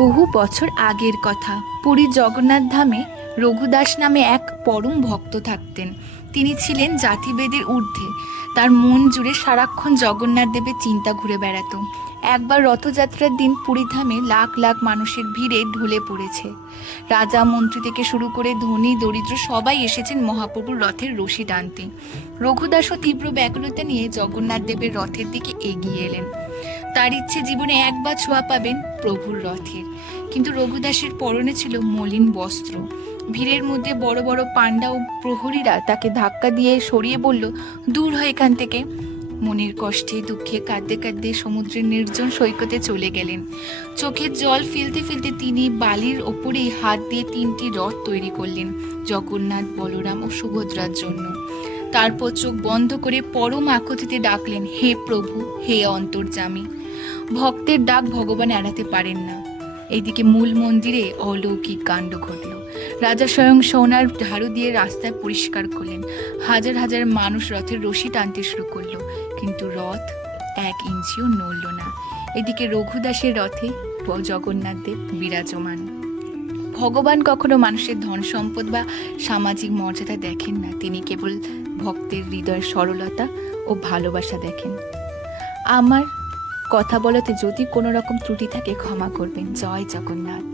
বহু বছর আগের কথা। পুরীর জগন্নাথ ধামে রঘুদাস নামে এক পরম ভক্ত থাকতেন। তিনি ছিলেন জাতিভেদের ঊর্ধ্বে। তার মন জুড়ে সারাক্ষণ জগন্নাথ দেবের চিন্তা ঘুরে বেড়াতো। একবার রথযাত্রার দিন পুরী ধামে লাখ লাখ মানুষের ভিড়ে ঢলে পড়েছে। রাজা মন্ত্রী থেকে শুরু করে ধনী দরিদ্র সবাই এসেছেন মহাপ্রভুর রথের রশি টানতে। রঘুদাসও তীব্র ব্যাকুলতা নিয়ে জগন্নাথ দেবের রথের দিকে এগিয়ে এলেন। তার ইচ্ছে জীবনে একবার ছোঁয়া পাবেন প্রভুর রথের। কিন্তু রঘুদাসের পরনে ছিল মলিন বস্ত্র। ভিড়ের মধ্যে বড় বড় পাণ্ডা ও প্রহরীরা তাকে ধাক্কা দিয়ে সরিয়ে বলল, দূর হয় এখান থেকে। মনের কষ্টে দুঃখে কাঁদতে কাঁদতে সমুদ্রের নির্জন সৈকতে চলে গেলেন। চোখের জল ফেলতে ফেলতে তিনি বালির ওপরেই হাত দিয়ে 3টি রথ তৈরি করলেন, জগন্নাথ, বলরাম ও সুভদ্রার জন্য। তারপর চোখ বন্ধ করে পরম আকুতিতে ডাকলেন, হে প্রভু, হে অন্তর্যামী। ভক্তের ডাক ভগবান এড়াতে পারেন না। এইদিকে মূল মন্দিরে অলৌকিক কাণ্ড ঘটল। রাজা স্বয়ং সোনার ঝাড়ু দিয়ে রাস্তায় পরিষ্কার করলেন। হাজার হাজার মানুষ রথের রশি টানতে শুরু করলো, কিন্তু রথ 1 ইঞ্চিও নড়ল না। এদিকে রঘুদাসের রথে জগন্নাথ দেব বিরাজমান। ভগবান কখনো মানুষের ধন সম্পদ বা সামাজিক মর্যাদা দেখেন না। তিনি কেবল ভক্তের হৃদয়ের সরলতা ও ভালোবাসা দেখেন। আমার কথা বলাতে যদি কোনো রকম ত্রুটি থাকে ক্ষমা করবেন। জয় জগন্নাথ।